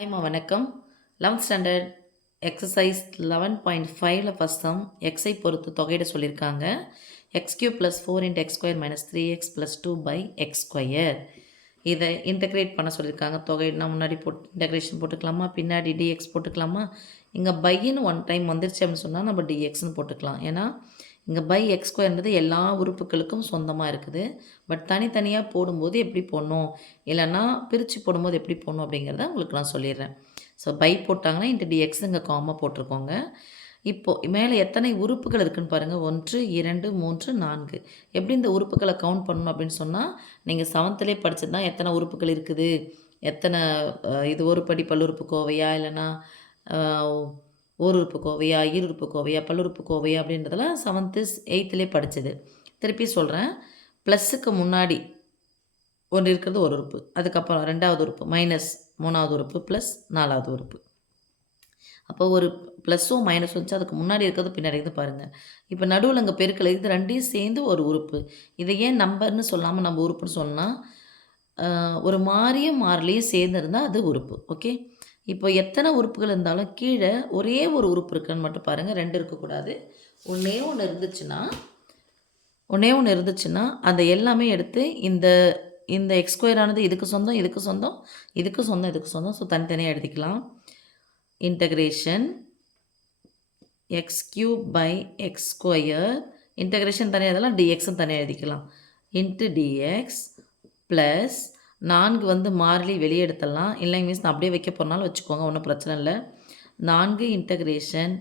ஹாய்மா வணக்கம். 11th standard exercise 11.5ல first sum எக்ஸை பொறுத்து தொகையிட சொல்லியிருக்காங்க. X cube plus 4 into x square minus 3x plus 2 by x square. இதை இன்டகிரேட் பண்ண சொல்லியிருக்காங்க. தொகையிடனா முன்னாடி இன்டகிரேஷன் போட்டுக்கலாமா, பின்னாடி டிஎக்ஸ் போட்டுக்கலாமா. இங்கே பைன்னு ஒன் டைம் வந்துருச்சு அப்படின்னு சொன்னால் நம்ம டிஎக்ஸ்னு போட்டுக்கலாம். ஏன்னா இங்கே பை எக்ஸ் ஸ்கொயர்ன்றது எல்லா உறுப்புகளுக்கும் சொந்தமாக இருக்குது. பட் தனித்தனியாக போடும்போது எப்படி போடணும், இல்லைன்னா பிரித்து போடும்போது எப்படி போடணும் அப்படிங்கிறத உங்களுக்கு நான் சொல்லிடுறேன். ஸோ பை போட்டாங்கன்னா இன்ட்டு டிஎக்ஸ் இங்கே காமா போட்டிருக்கோங்க. இப்போது மேலே எத்தனை உறுப்புகள் இருக்குதுன்னு பாருங்கள். 1 2 3 4. எப்படி இந்த உறுப்புகளை கவுண்ட் பண்ணணும் அப்படின்னு சொன்னால், நீங்கள் 7th படிச்சது தான் எத்தனை உறுப்புகள் இருக்குது, எத்தனை இது ஒரு படி பல்லுறுப்பு கோவையா, இல்லைன்னா ஓருறுப்பு கோவையா, ஈருறுப்பு கோவையா, பல்லுறுப்பு கோவையா அப்படின்றதெல்லாம் 7th 8th படித்தது. திருப்பி சொல்கிறேன். ப்ளஸ்ஸுக்கு முன்னாடி ஒன்று இருக்கிறது ஒரு உறுப்பு, அதுக்கப்புறம் 2வது உறுப்பு மைனஸ் 3வது உறுப்பு ப்ளஸ் 4வது உறுப்பு. அப்போ ஒரு ப்ளஸ்ஸும் மைனஸும் வச்சு அதுக்கு முன்னாடி இருக்கிறது பின்னாடி இருக்குது பாருங்கள். இப்போ நடுவில் அங்கே பெருக்கல் இது ரெண்டையும் சேர்ந்து ஒரு உறுப்பு. இதை ஏன் நம்பர்னு சொல்லாமல் நம்ம உறுப்புன்னு சொன்னால், ஒரு மாறியும் மாறிலையும் சேர்ந்து இருந்தால் அது உறுப்பு. ஓகே, இப்போ எத்தனை உறுப்புகள் இருந்தாலும் கீழே ஒரே ஒரு உறுப்பு இருக்குன்னு மட்டும் பாருங்கள். 2 இருக்கக்கூடாது. ஒன்றே ஒன்று இருந்துச்சுன்னா அந்த எல்லாமே எடுத்து இந்த எக்ஸ் ஸ்கொயரானது இதுக்கு சொந்தம், இதுக்கு சொந்தம், இதுக்கு சொந்தம், இதுக்கு சொந்தம். ஸோ தனித்தனியாக எழுதிக்கலாம். Integration x cube by x square, integration தனியாக இதெல்லாம் டிஎக்ஸும் தனியாக எழுதிக்கலாம். இன்ட்டு டிஎக்ஸ் ப்ளஸ் 4 மாறிலி வெளியே எடுத்துடலாம். இல்லை மீன்ஸ் நான் அப்படியே வைக்க போகிறனாலும் வச்சுக்கோங்க, ஒன்றும் பிரச்சனை இல்லை. 4 integration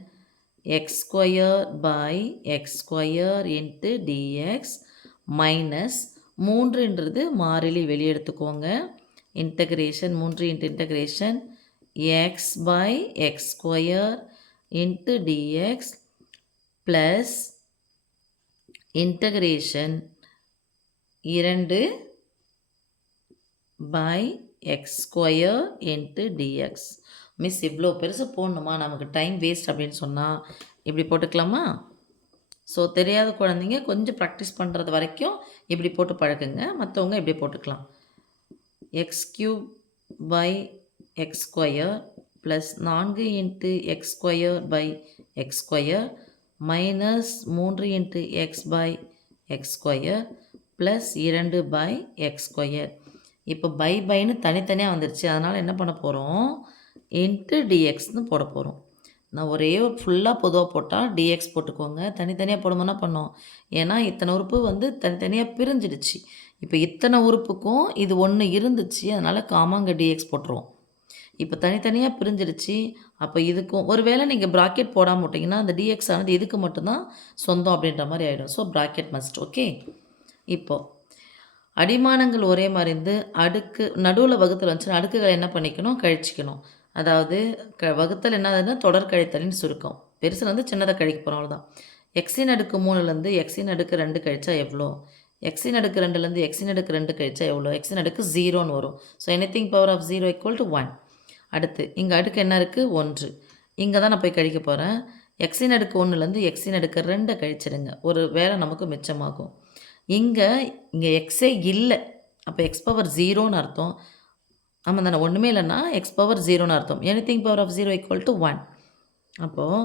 x square by x square into dx minus 3ன்றது மாறிலி வெளியே எடுத்துக்கோங்க. Integration 3 into integration x by x square into dx plus integration 2 by x square into dx. Miss இவ்வளோ பெருசு போடணுமா, நமக்கு டைம் வேஸ்ட் அப்படின்னு சொன்னால் இப்படி போட்டுக்கலாமா? ஸோ தெரியாத குழந்தைங்க கொஞ்சம் ப்ராக்டிஸ் பண்ணுறது வரைக்கும் இப்படி போட்டு பழகுங்க. மற்றவங்க இப்படி போட்டுக்கலாம். X cube by x square plus 4 into x square by x square minus 3 into x by x square plus 2 by x square. இப்போ பைன்னு தனித்தனியாக வந்துருச்சு. அதனால் என்ன பண்ண போகிறோம், இன்ட்டு டிஎக்ஸ்னு போட போகிறோம். நான் ஒரே ஃபுல்லாக பொதுவாக போட்டால் டிஎக்ஸ் போட்டுக்கோங்க. தனித்தனியாக போடும்போது என்ன பண்ணோம், ஏன்னா இத்தனை உறுப்பு தனித்தனியாக பிரிஞ்சிடுச்சு. இப்போ இத்தனை உறுப்புக்கும் இது ஒன்று இருந்துச்சு, அதனால் காமாங்க டிஎக்ஸ் போட்டுருவோம். இப்போ தனித்தனியாக பிரிஞ்சிடுச்சு. அப்போ இதுக்கும் ஒரு வேளை நீங்கள் ப்ராக்கெட் போடாமல் விட்டிங்கன்னா அந்த டிஎக்ஸ் ஆனது இதுக்கு மட்டும்தான் சொந்தம் அப்படின்ற மாதிரி ஆகிடும். So bracket must. ஓகே, இப்போது அடிமானங்கள் ஒரே மாதிரி இருந்து அடுக்கு நடுவில் வகுத்தல் வந்துச்சுன்னா அடுக்குகளை என்ன பண்ணிக்கணும், கழிச்சிக்கணும். அதாவது வகுத்தல் என்னதுன்னா தொடர் கழித்தலின்னு சுருக்கம். பெருசில் சின்னதை கழிக்க போகிறோம், அவ்வளோதான். எக்ஸின் அடுக்கு 3லேருந்து எக்ஸின் அடுக்கு 2 கழிச்சா எவ்வளோ, எக்ஸின் அடுக்கு 2லேருந்து எக்ஸின் அடுக்கு 2 கழிச்சா எவ்வளோ, எக்ஸின் அடுக்கு 0ன்னு வரும். So anything power of 0 = 1. அடுத்து இங்கே அடுக்கு என்ன இருக்குது, 1. இங்கே தான் நான் போய் கழிக்க போகிறேன். எக்ஸின் அடுக்கு 1லேருந்து எக்ஸின் அடுக்கு 2 கழிச்சிடுங்க. ஒரு வேலை நமக்கு மிச்சமாகும். இங்கே எக்ஸே இல்லை, அப்போ எக்ஸ் பவர் 0ன்னு அர்த்தம். ஆமாம் தானே, ஒன்றுமே இல்லைன்னா எக்ஸ் பவர் 0ன்னு அர்த்தம். Anything power of 0 = 1. அப்போது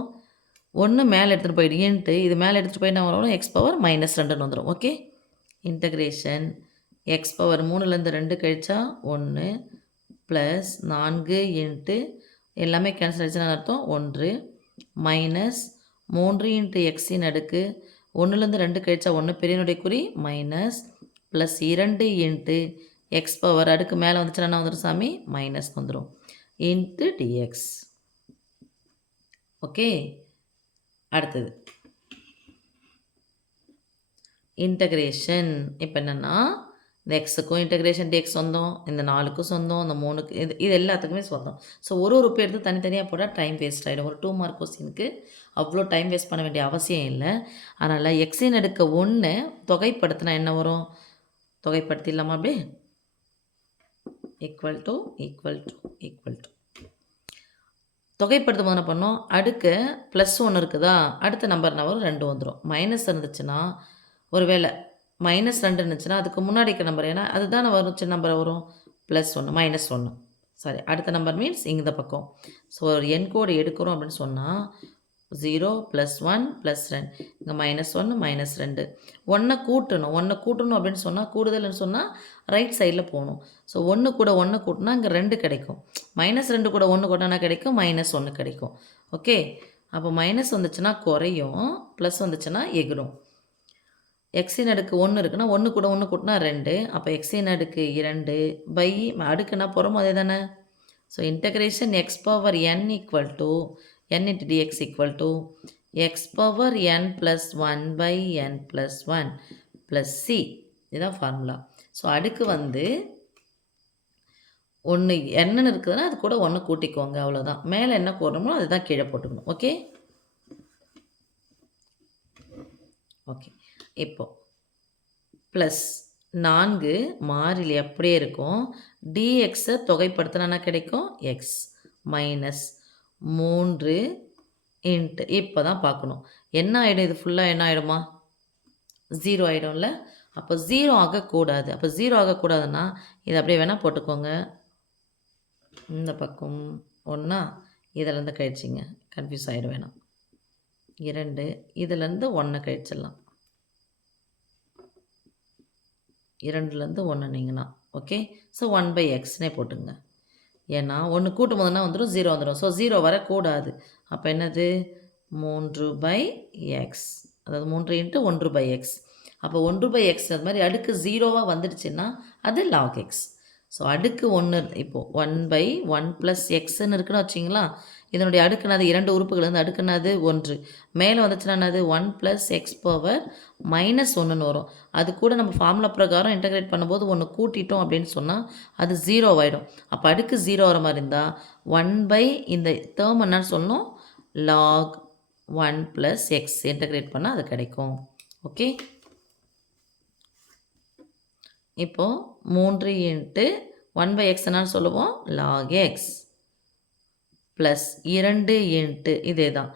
1 மேலே எடுத்துகிட்டு போயிடு இன்ட்டு இது மேலே எடுத்துகிட்டு போய் என்ன வரும், எக்ஸ் பவர் -2ன்னு வந்துடும். ஓகே, இன்டகிரேஷன் எக்ஸ் பவர் 3லேருந்து 2 கழிச்சா 1 ப்ளஸ் 4 இன்ட்டு எல்லாமே கேன்சல் ஆகிடுச்சுன்னு அர்த்தம் 1 மைனஸ் 3 இன்ட்டு எக்ஸின் அடுக்கு 1லேருந்து 2 கழிச்சா 1 பெரியனுடைய குறி minus plus 2 into X power அடுக்கு மேலே வந்துச்சுன்னா என்ன வந்துடும் சாமி, மைனஸ் வந்துடும் இன்ட்டு டிஎக்ஸ். ஓகே, அடுத்தது இன்டகிரேஷன். இப்போ என்னென்னா இந்த எக்ஸுக்கும் இன்டகிரேஷன் டிஎக்ஸ் சொந்தம், இந்த 4க்கும் சொந்தம், இந்த 3க்கு இது எல்லாத்துக்குமே சொந்தம். ஸோ ஒரு உறுப்பு எடுத்து தனித்தனியாக போட்டால் டைம் வேஸ்ட் ஆகிடும். ஒரு 2 மார்க் கொஸ்டினுக்கு அவ்வளோ டைம் வேஸ்ட் பண்ண வேண்டிய அவசியம் இல்லை. அதனால் எக்ஸின் அடுக்க 1 தொகைப்படுத்தினா என்ன வரும், தொகைப்படுத்திடலாமா அப்படியே, ஈக்குவல் டு தொகைப்படுத்தும் போது என்ன பண்ணோம், அடுக்கு +1 இருக்குதா, அடுத்த நம்பர் என்ன வரும், 2 வந்துடும். மைனஸ் இருந்துச்சுன்னா ஒரு வேளை -2 இருந்துச்சுன்னா அதுக்கு முன்னாடி இருக்க நம்பர், ஏன்னா அதுதானே வரும், சின்ன நம்பர் வரும், +1 -1. சாரி அடுத்த நம்பர் மீன்ஸ் இந்த பக்கம். ஸோ ஒரு என்கோடு எடுக்கிறோம் அப்படின்னு சொன்னால் 0 + 1 + 2 இங்கே -1 -2 1 கூட்டணும். 1 கூட்டணும் அப்படின்னு சொன்னால் கூடுதல்னு சொன்னால் ரைட் சைடில் போகணும். ஸோ 1 கூட 1 கூட்டினா இங்கே 2 கிடைக்கும். -2 கூட 1 கூட்டினா கிடைக்கும் -1 கிடைக்கும். ஓகே, அப்போ மைனஸ் வந்துச்சுன்னா குறையும், ப்ளஸ் வந்துச்சுன்னா எகிரும். எக்ஸின் அடுக்கு 1 இருக்குன்னா 1 கூட 1 கூட்டினா 2. அப்போ எக்ஸின் அடுக்கு 2 பை அடுக்குன்னா புறமும் அதே தானே. So integration x power n equal to n into dx equal to x power n plus 1 by n plus 1 plus c. இதுதான் ஃபார்முலா. ஸோ அடுக்கு வந்து 1 என்னன்னு இருக்குதுன்னா அது கூட 1 கூட்டிக்கோங்க, அவ்வளோதான். மேலே என்ன போடணுமோ அதுதான் கீழே போட்டுக்கணும். ஓகே ஓகே, இப்போ ப்ளஸ் 4 மாறிலி அப்படியே இருக்கும். dxஐ தொகைப்படுத்தினா கிடைக்கும் x மைனஸ் 3 இன்ட்டு இப்போ தான் பார்க்கணும் என்ன ஆகிடும். இது ஃபுல்லாக என்ன ஆகிடுமா 0 ஆகிடும்ல. அப்போ 0 ஆகக்கூடாது. அப்போ 0 ஆகக்கூடாதுன்னா இதை அப்படியே வேணால் போட்டுக்கோங்க. இந்த பக்கம் ஒன்றா இதிலேருந்து கழிச்சிங்க, கன்ஃபியூஸ் ஆகிட வேணாம். 2 இதிலேருந்து 1 கழிச்சிடலாம். 2லேருந்து 1 நீங்கன்னா ஓகே. ஸோ 1/xனே போட்டுங்க. ஏன்னா 1 கூட்டும் போதுனா வந்துடும் 0 வந்துடும். ஸோ 0 வரக்கூடாது. அப்போ என்னது 3/x, அதாவது 3 × 1/x. அப்போ 1/x அது மாதிரி அடுக்கு 0வாக வந்துடுச்சுன்னா அது log x. ஸோ அடுக்கு 1 இப்போது 1/1 + xன்னு இருக்குன்னு வச்சிங்களா. இதனுடைய அடுக்குனாது 2 உறுப்புகள் வந்து அடுக்குனாது 1 மேலே வந்துச்சுன்னா அது 1 + x பவர் -1ன்னு வரும். அது கூட நம்ம ஃபார்முலா பிரகாரம் இன்டகிரேட் பண்ணும்போது 1 கூட்டிட்டோம் அப்படின்னு சொன்னால் அது 0 ஆகிடும். அப்போ அடுக்கு 0 வர மாதிரி இருந்தால் 1/ இந்த டேர்ம் என்னன்னு சொல்லணும் log 1 + x இன்டகிரேட் பண்ணால் அது கிடைக்கும். ஓகே, இப்போது 3 × 1/x என்னன்னு சொல்லுவோம் log x ப்ளஸ் 2 × இதே தான்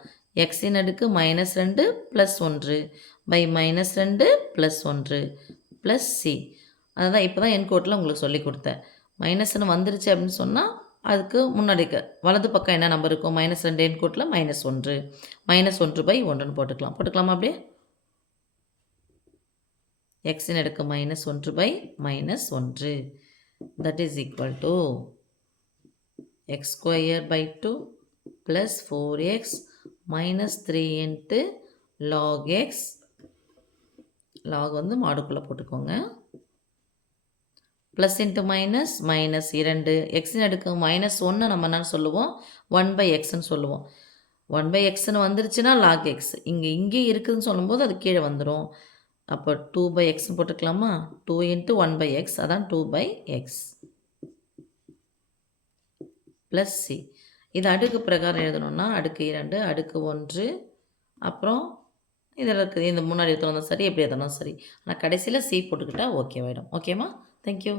எக்ஸின் அடுக்கு -2 + 1 பை -2 + 1 ப்ளஸ் சி. அதுதான் இப்போ தான் என்கோட்டில் உங்களுக்கு சொல்லி கொடுத்தேன். மைனஸ்ன்னு வந்துருச்சு அப்படின்னு சொன்னால் அதுக்கு முன்னாடிக்கு வலது பக்கம் என்ன நம்பர் இருக்கும் -2 என்கோட்டில் -1 -1/1ன்னு போட்டுக்கலாமா அப்படியே. எக்ஸின் அடுக்கு -1/-1 that is equal to x² 2 plus 4x minus 3 into log x. log வந்து மாடுக்குள்ளே போட்டுக்கோங்க. ப்ளஸ் இன்ட்டு மைனஸ் -2 எக்ஸின் அடுக்கு -1 நம்ம என்ன சொல்லுவோம் 1/xன்னு சொல்லுவோம். 1/xன்னு வந்துருச்சுன்னா log x. இங்கே இருக்குதுன்னு சொல்லும்போது அது கீழே வந்துடும். அப்போ 2/xன்னு போட்டுக்கலாமா. 2 × 1/x அதான் 2/x ப்ளஸ் சி. இது அடுக்கு பிரகாரம் எழுதணும்னா அடுக்கு 2 அடுக்கு 1 அப்புறம் இதில் இருக்குது இந்த முன்னாடி எடுத்து வந்தால் சரி எப்படி எதனாலும் சரி. ஆனால் கடைசியில் சி போட்டுக்கிட்டால் ஓகேவாயிடும். ஓகேம்மா, தேங்க்யூ.